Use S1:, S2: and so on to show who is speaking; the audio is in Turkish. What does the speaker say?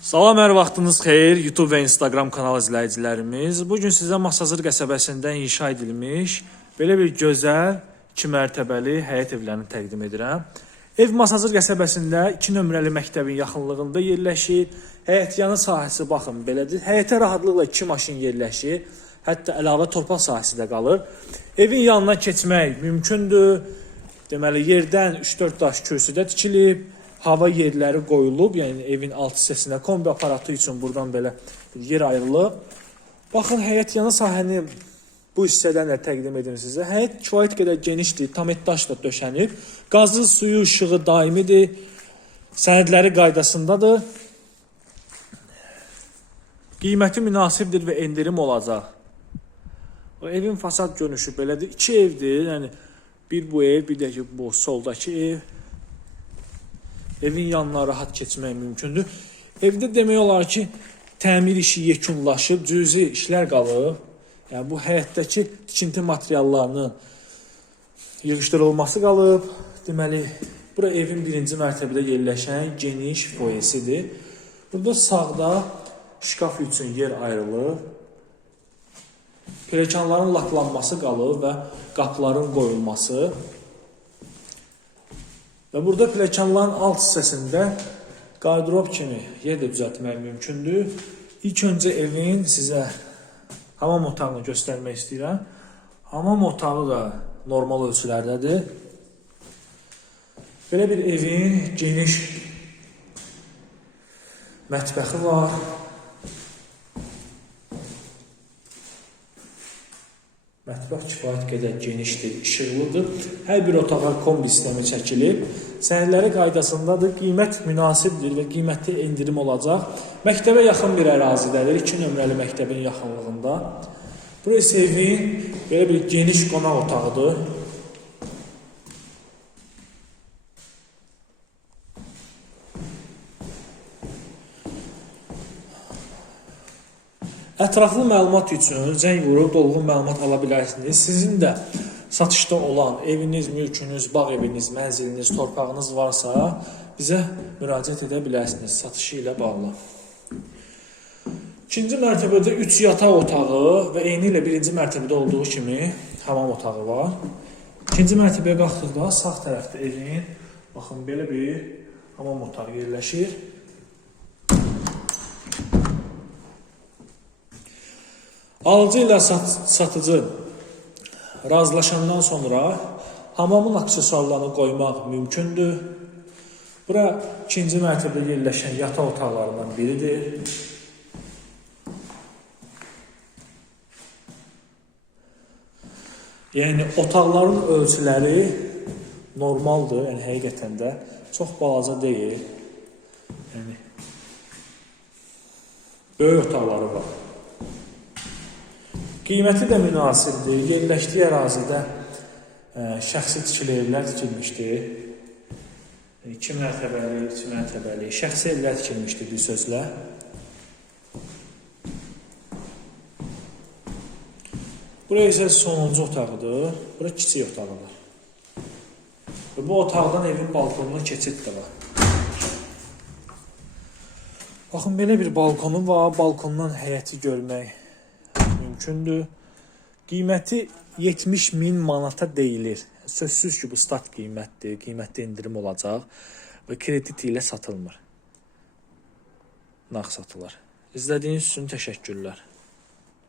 S1: Salam, hər vaxtınız xeyir. YouTube və Instagram kanal izləyicilərimiz. Bu gün sizə Masazır qəsəbəsində inşa edilmiş belə bir gözəl 2 mərtəbəli həyət evlərini təqdim edirəm. Ev Masazır qəsəbəsində 2 nömrəli məktəbin yaxınlığında yerləşir. Həyət yanı sahəsi baxın belədir. Həyətə rahatlıqla 2 maşın yerləşir. Hətta əlavə torpaq sahəsi də qalır. Evin yanına keçmək mümkündür. Deməli yerdən 3-4 daş kürsüdə tikilib, hava yerləri qoyulub, yəni evin alt hissəsinə kombi aparatı üçün buradan belə bir yer ayrılıb. Baxın həyət yanı sahəni bu hissədən də təqdim edim sizə. Həyət kifayət qədər genişdir, tam daşla döşənib. Qazı, suyu, işığı daimidir. Sənədləri qaydasındadır. Qiyməti münasibdir və endirim olacaq. O evin fasad görünüşü belədir. İki evdir. Yəni bir bu ev, bir də ki bu soldakı ev. Evin yanına rahat keçmək mümkündür. Evdə demək olar ki, təmir işi yekunlaşıb, cüzi işlər qalıb. Yəni bu həyətdəki tikinti materiallarının yığışdırılması qalıb. Deməli, bura evin birinci mərtəbədə yerləşən geniş foyesidir. Burada sağda şkaf üçün yer ayrılıb. Pilləkənlərin laklanması qalıb və qapıların qoyulması. Və burada pilləkənlərin alt hissəsində qardırob kimi yer də düzəltmək mümkündür. İlk öncə evin sizə hamam otağını göstərmək istəyirəm. Hamam otağı da normal ölçülərdədir. Belə bir evin geniş mətbəxi var. Kifayət qədər genişdir, işıqlıdır. Hər bir otağa kombi sistemi çəkilib. Sənədləri qaydasındadır, qiymət münasibdir və qiymətli endirim olacaq. Məktəbə yaxın bir ərazidədir, 2 nömrəli məktəbin yaxınlığında. Burası evin belə bir geniş qonaq otağıdır. Ətraflı məlumat üçün zəng vurub dolğun məlumat ala bilərsiniz. Sizin də satışda olan eviniz, mülkünüz, bağ eviniz, mənziliniz, torpağınız varsa bizə müraciət edə bilərsiniz satışı ilə bağlı. İkinci mərtəbədə 3 yataq otağı və eyni ilə birinci mərtəbədə olduğu kimi hamam otağı var. İkinci mərtəbəyə qalxdıqda sağ tərəfdə evin baxın belə bir hamam otağı yerləşir. Alıcı ilə sat satıcı razılaşandan sonra hamamın aksesuarlarını qoymaq mümkündür. Bura ikinci mərtəbədə yerləşən yataq otaqlarından biridir. Yəni otaqların ölçüləri normaldır, yəni həqiqətən də çox balaca deyil. Yəni böyük otaqları var. Qiyməti də münasibdir. Yerləşdiyi ərazidə ə, şəxsi tikili evlər tikilmişdir. 2 mərtəbəli, 3 mərtəbəli şəxsi evlər tikilmişdir bir sözlə. Bura isə sonuncu otağıdır. Bura kiçik otağıdır. Və bu otaqdan evin balkonuna keçid də var. Baxın belə bir balkonu var. Balkondan həyəti görmək mümkündür. Qiyməti 70 min manata deyilir. Sözsüz ki, bu start qiymətdir, qiymətdə endirim olacaq və kredit ilə satılmır. Nağd satılır. İzlədiyiniz üçün təşəkkürlər.